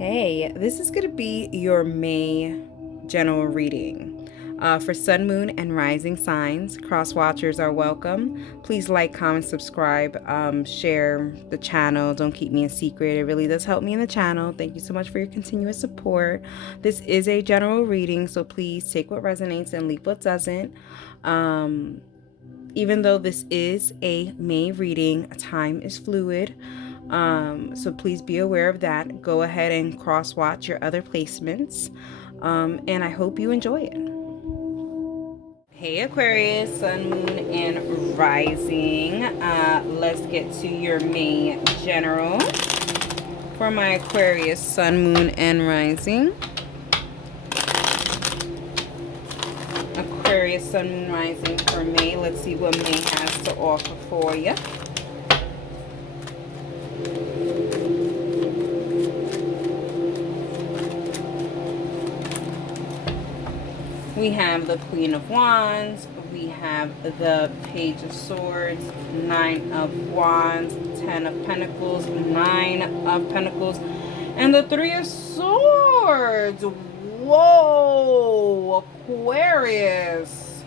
Hey, this is going to be your May general reading. For sun, moon, and rising signs, cross watchers are welcome. Please like, comment, subscribe, share the channel. Don't keep me a secret. It really does help me in the channel. Thank you so much for your continuous support. This is a general reading, so please take what resonates and leave what doesn't. Even though this is a May reading, time is fluid. So please be aware of that. Go ahead and cross watch your other placements. And I hope you enjoy it. Hey Aquarius, sun, moon, and rising. Let's get to your May general for my Aquarius, sun, moon, and rising. Aquarius, sun, moon, rising for May. Let's see what May has to offer for you. We have the Queen of Wands, we have the Page of Swords, Nine of Wands, Ten of Pentacles, Nine of Pentacles, and the Three of Swords. Whoa, Aquarius.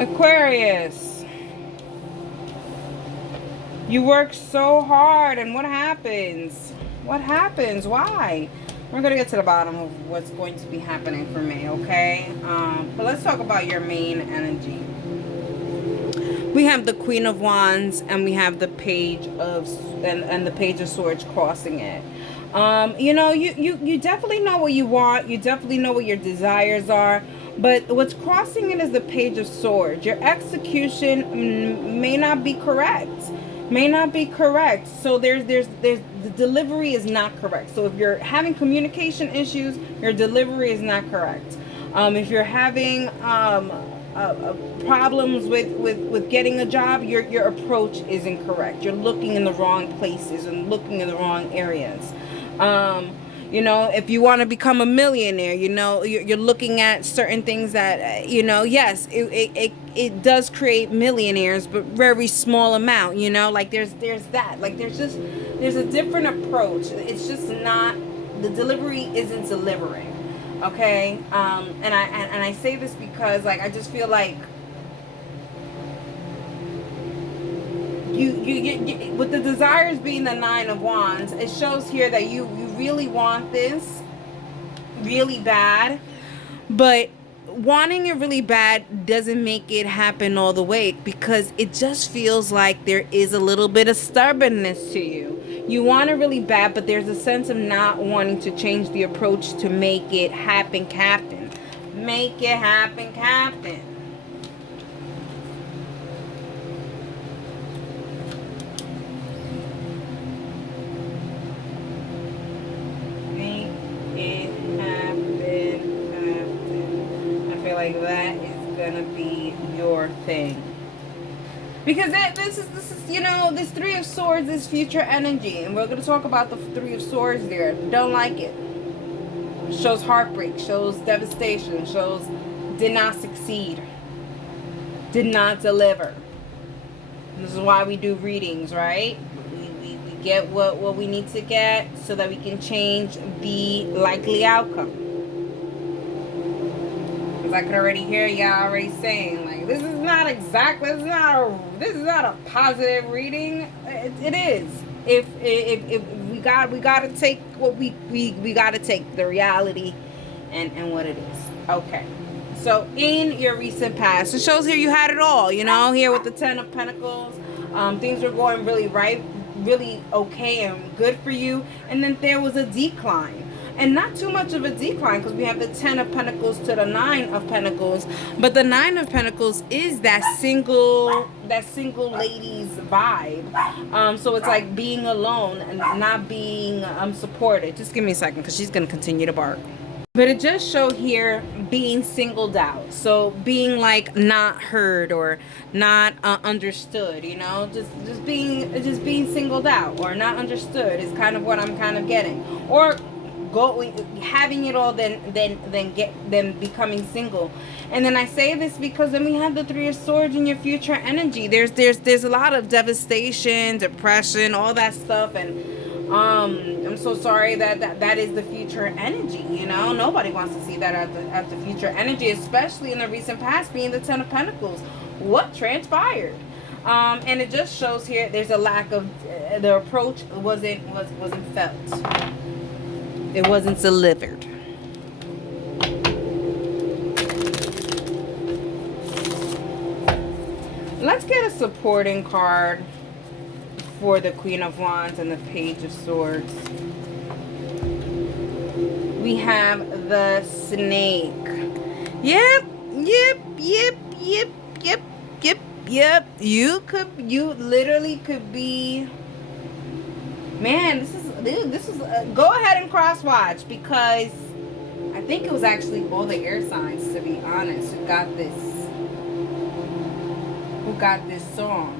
Aquarius. You work so hard, and what happens? What happens? Why? We're going to get to the bottom of what's going to be happening for May, okay? But let's talk about your main energy. We have the Queen of Wands, and we have the Page of and the Page of Swords crossing it. You know, you definitely know what you want. You definitely know what your desires are. But what's crossing it is the Page of Swords. Your execution may not be correct. So there's the delivery is not correct. So if you're having communication issues, your delivery is not correct. If you're having problems with getting a job, your approach is incorrect. You're looking in the wrong places and looking in the wrong areas. You know, if you want to become a millionaire, you know, you're looking at certain things that, you know, yes, it does create millionaires, but very small amount, you know, like there's that, like there's a different approach. It's just not, the delivery isn't delivering. Okay. And I say this because, like, I just feel like you with the desires being the Nine of Wands, it shows here that you really want this really bad, but wanting it really bad doesn't make it happen all the way, because it just feels like there is a little bit of stubbornness to you. You want it really bad, but there's a sense of not wanting to change the approach to make it happen, Captain. Make it happen, Captain. Like that is gonna be your thing, because this is you know, this Three of Swords is future energy, and we're gonna talk about the Three of Swords there. Don't like it. Shows heartbreak, shows devastation, shows did not succeed, did not deliver. And this is why we do readings, right? We get what we need to get so that we can change the likely outcome. I can already hear y'all already saying, like, this is not a positive reading. It is. If we gotta take what we gotta take, the reality and what it is. Okay. So in your recent past, it shows here you had it all, you know, here with the Ten of Pentacles. Things were going really right, really okay and good for you, and then there was a decline. And not too much of a decline, because we have the Ten of Pentacles to the Nine of Pentacles. But the Nine of Pentacles is that single lady's vibe. So it's like being alone and not being supported. Just give me a second, because she's going to continue to bark. But it just showed here being singled out. So being like not heard or not understood, you know, just being singled out or not understood is kind of what I'm kind of getting. Or having it all than becoming single. And then I say this because then we have the Three of Swords in your future energy. There's a lot of devastation, depression, all that stuff. And I'm so sorry that is the future energy. You know, nobody wants to see that at the future energy, especially in the recent past being the Ten of Pentacles. What transpired? And it just shows here there's a lack of the approach wasn't felt. It wasn't delivered. Let's get a supporting card for the Queen of Wands and the Page of Swords. We have the Snake. Yep. You literally could be, man, this is go ahead and cross watch, because I think it was actually all the air signs, to be honest, who got this song.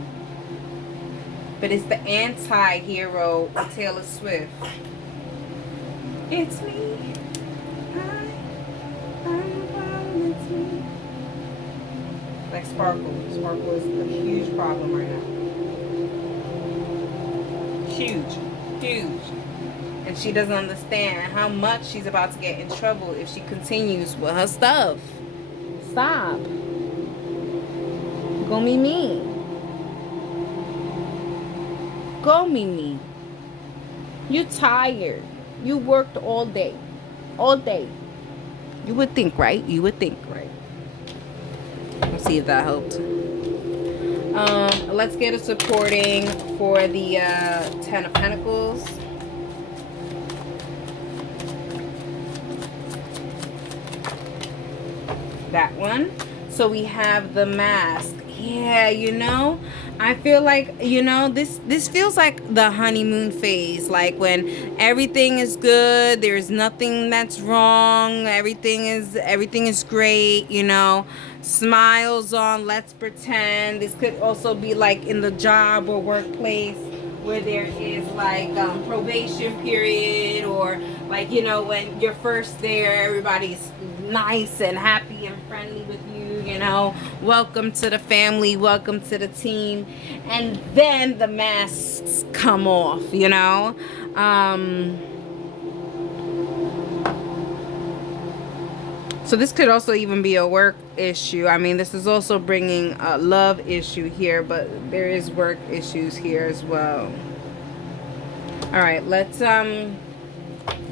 But it's the anti-hero of Taylor Swift. It's me. It's me. Like Sparkle. Sparkle is a huge problem right now. Huge. And she doesn't understand how much she's about to get in trouble if she continues with her stuff. Stop. Go me. Go me. You tired. You worked all day. You would think, right? Let's see if that helped. Let's get a supporting for the Ten of Pentacles. That one. So we have the Mask. Yeah, you know, I feel like, you know, this feels like the honeymoon phase, like when everything is good, there's nothing that's wrong, everything is great, you know, smiles on, let's pretend. This could also be like in the job or workplace where there is like probation period, or like, you know, when you're first there, everybody's nice and happy and friendly with you, you know, welcome to the family, welcome to the team, and then the masks come off, you know. So this could also even be a work issue. I mean, this is also bringing a love issue here, but there is work issues here as well. All right, let's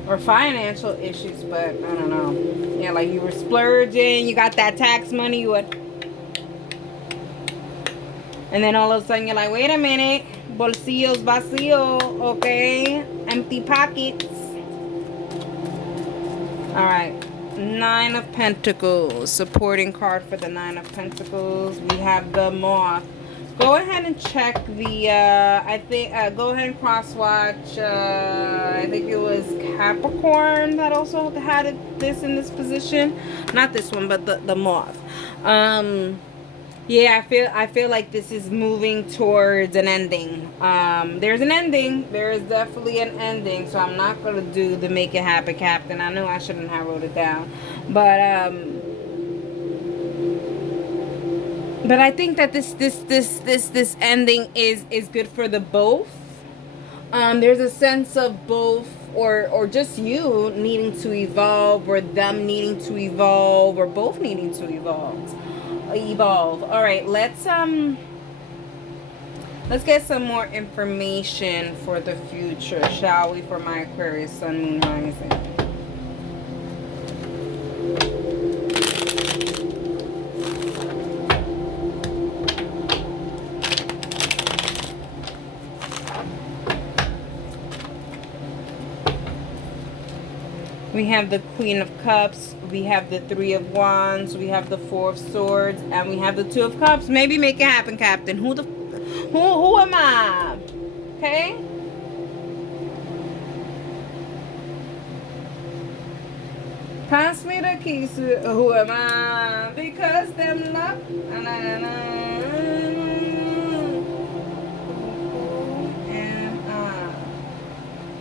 or financial issues, but I don't know. Yeah, like you were splurging, you got that tax money, you would, and then all of a sudden you're like, wait a minute, bolsillos vacío, okay, empty pockets. All right, Nine of Pentacles, supporting card for the Nine of Pentacles. We have the Moth. Go ahead and check the, I think, go ahead and cross-watch, I think it was Capricorn that also had this in this position. Not this one, but the Moth. Yeah, I feel like this is moving towards an ending. There's an ending. There is definitely an ending. So I'm not going to do the Make It Happen, Captain. I know I shouldn't have wrote it down. But I think that this ending is good for the both. There's a sense of both, or just you needing to evolve, or them needing to evolve, or both needing to evolve. All right, let's get some more information for the future, shall we, for my Aquarius Sun, Moon, Rising. We have the Queen of Cups, we have the Three of Wands, we have the Four of Swords, and we have the Two of Cups. Maybe make it happen, Captain. Who am I? Okay? Pass me the keys to who am I? Because them love. Who am I?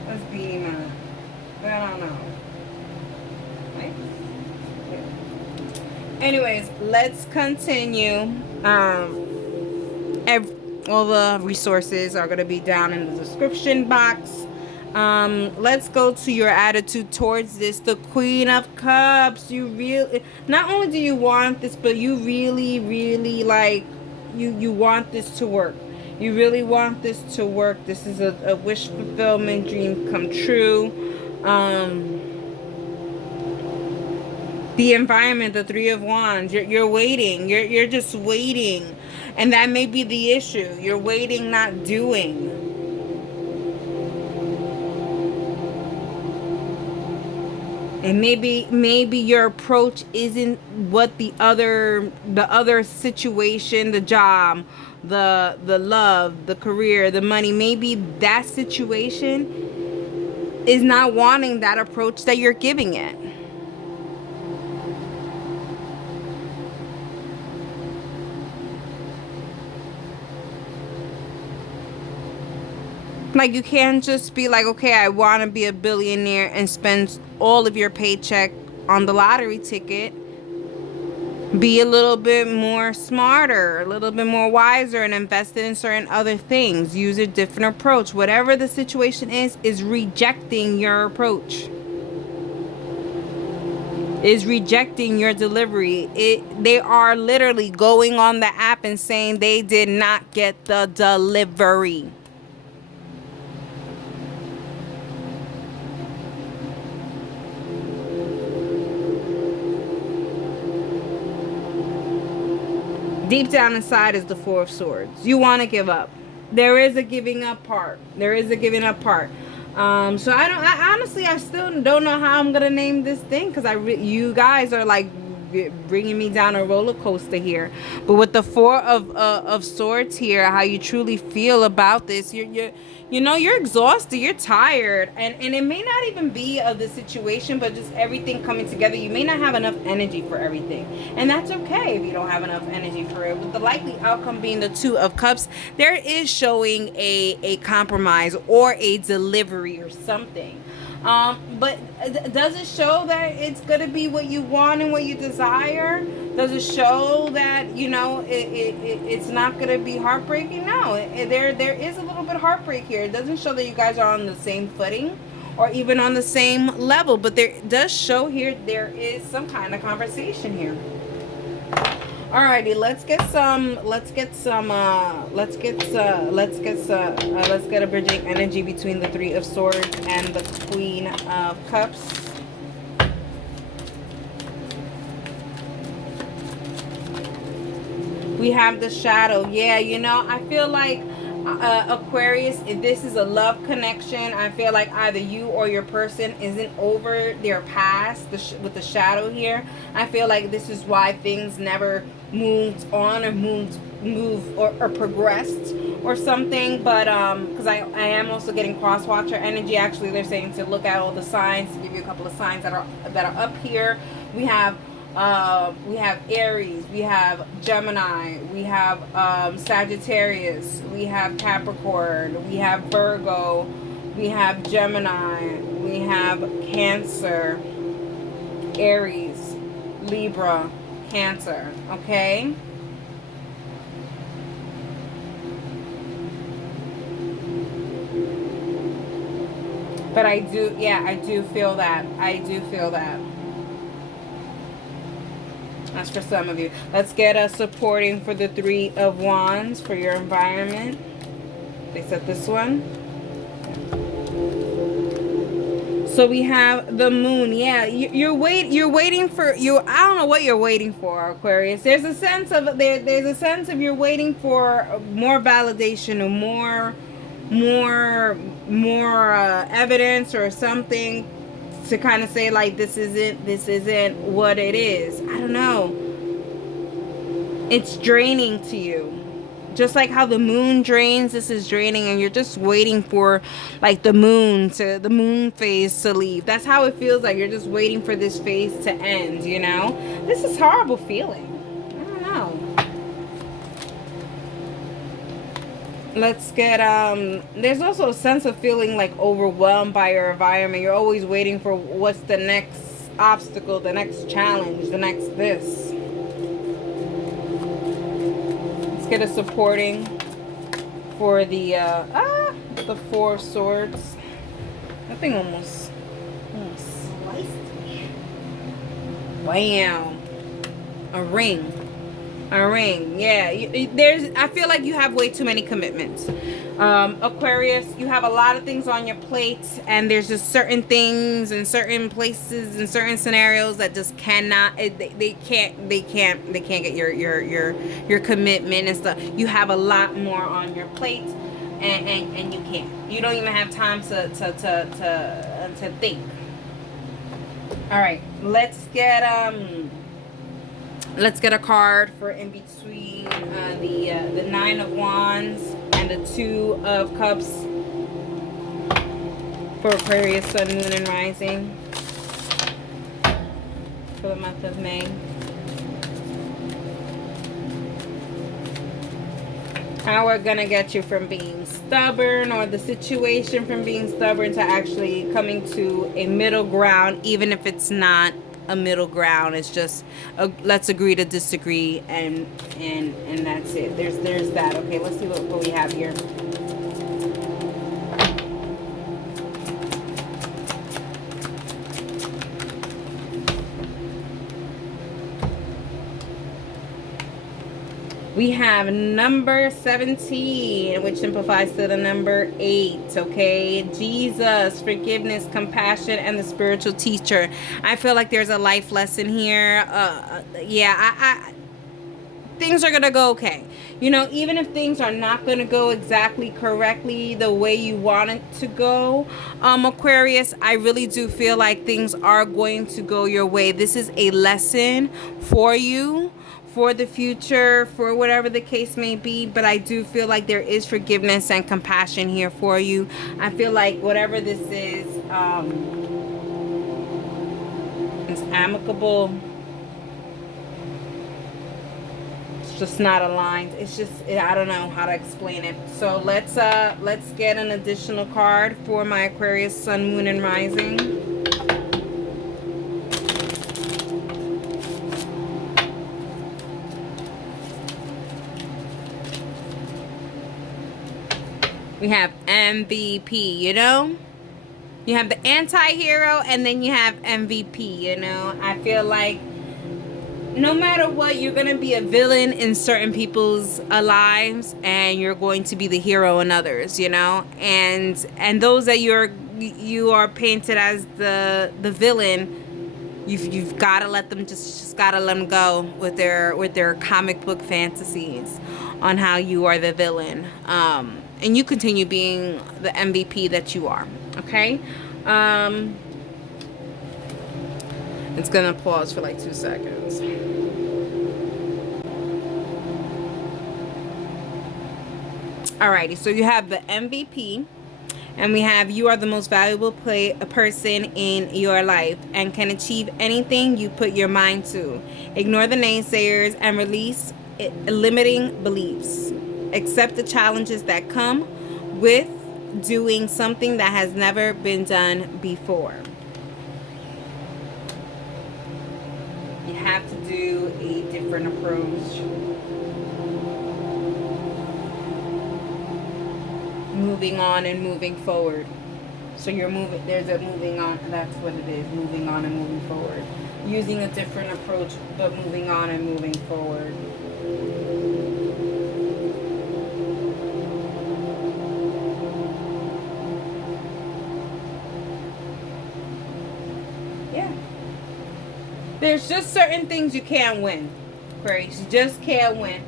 Let's be mine. I don't know. Anyways, let's continue. All the resources are going to be down in the description box. Let's go to your attitude towards this. The Queen of Cups. You really, not only do you want this, but you really, really like, you want this to work. You really want this to work. This is a wish fulfillment, dream come true. The environment, the Three of Wands, you're waiting. You're just waiting. And that may be the issue. You're waiting, not doing. And maybe your approach isn't what the other situation, the job, the love, the career, the money, maybe that situation is not wanting that approach that you're giving it. Like, you can't just be like, okay, I want to be a billionaire and spend all of your paycheck on the lottery ticket. Be a little bit more smarter, a little bit more wiser, and invest in certain other things. Use a different approach. Whatever the situation is rejecting your approach. Is rejecting your delivery. They are literally going on the app and saying they did not get the delivery. Deep down inside is the Four of Swords. You want to give up. There is a giving up part. So I honestly, I still don't know how I'm gonna name this thing, because you guys are like bringing me down a roller coaster here. But with the Four of Swords here, how you truly feel about this, you're exhausted, you're tired, and it may not even be of the situation, but just everything coming together. You may not have enough energy for everything, and that's okay if you don't have enough energy for it. With the likely outcome being the Two of Cups, there is showing a compromise or a delivery or something. But does it show that it's going to be what you want and what you desire? Does it show that, it's not going to be heartbreaking? No, there is a little bit of heartbreak here. It doesn't show that you guys are on the same footing or even on the same level, but there does show here there is some kind of conversation here. Alrighty, let's get a bridging energy between the Three of Swords and the Queen of Cups. We have the Shadow. Yeah, I feel like Aquarius, if this is a love connection, I feel like either you or your person isn't over their past. With the Shadow here, I feel like this is why things never moved on or moved or progressed or something. But because I am also getting cross watcher energy. Actually, they're saying to look at all the signs, to give you a couple of signs that are up here. We have Aries, we have Gemini, we have Sagittarius, we have Capricorn, we have Virgo, we have Gemini, we have Cancer, Aries, Libra, Cancer, okay? But I do feel that. That's for some of you. Let's get us supporting for the Three of Wands for your environment. They said this one. So we have the Moon. Yeah, you're waiting for you. I don't know what you're waiting for, Aquarius. There's a sense of you're waiting for more validation or more evidence or something to kind of say like this isn't what it is. I don't know. It's draining to you. Just like how the moon drains, this is draining, and you're just waiting for like the moon phase to leave. That's how it feels like. You're just waiting for this phase to end, This is horrible feeling. I don't know. Let's get there's also a sense of feeling like overwhelmed by your environment. You're always waiting for what's the next obstacle, the next challenge, the next this. Let's get a supporting for the Four of Swords. That thing almost sliced me. Wow. A ring. A ring. Yeah. I feel like you have way too many commitments. Aquarius, you have a lot of things on your plate, and there's just certain things and certain places and certain scenarios that just cannot, they can't get your commitment and stuff. You have a lot more on your plate, and you can't. You don't even have time to think. All right, let's get a card for in between the Nine of Wands and the Two of Cups for Aquarius, Sun, Moon, and Rising for the month of May. How we're gonna get you from being stubborn, or the situation from being stubborn, to actually coming to a middle ground, even if it's not a middle ground. It's just let's agree to disagree, and that's it. There's that. Okay, let's see what we have here. We have number 17, which simplifies to the number 8, okay? Jesus, forgiveness, compassion, and the spiritual teacher. I feel like there's a life lesson here. Yeah, things are going to go okay. You know, even if things are not going to go exactly correctly the way you want it to go, Aquarius, I really do feel like things are going to go your way. This is a lesson for you, for the future, for whatever the case may be. But I do feel like there is forgiveness and compassion here for you. I feel like whatever this is, it's amicable. It's just not aligned. It's just, I don't know how to explain it. So let's get an additional card for my Aquarius, Sun, Moon, and Rising. We have MVP, you know? You have the anti-hero, and then you have MVP, you know? I feel like no matter what, you're going to be a villain in certain people's lives, and you're going to be the hero in others, you know? And those that you are painted as the villain, you've got to let them just got to let them go with their comic book fantasies on how you are the villain. And you continue being the MVP that you are, okay? It's gonna pause for like 2 seconds. Alrighty, so you have the MVP, and we have you are the most valuable person in your life and can achieve anything you put your mind to. Ignore the naysayers and release limiting beliefs. Accept the challenges that come with doing something that has never been done before. You have to do a different approach. Moving on and moving forward. So you're moving, there's a moving on, that's what it is, moving on and moving forward. Using a different approach, but moving on and moving forward. There's just certain things you can't win, Aquarius. You just can't win.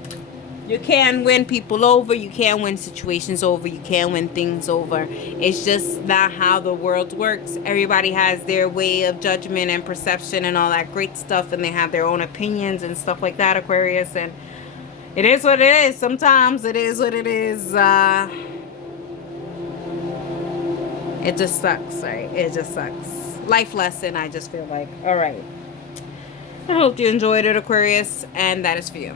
You can't win people over. You can't win situations over. You can't win things over. It's just not how the world works. Everybody has their way of judgment and perception and all that great stuff, and they have their own opinions and stuff like that, Aquarius. And it is what it is. Sometimes it is what it is. It just sucks, right? It just sucks. Life lesson, I just feel like. All right. I hope you enjoyed it, Aquarius, and that is for you.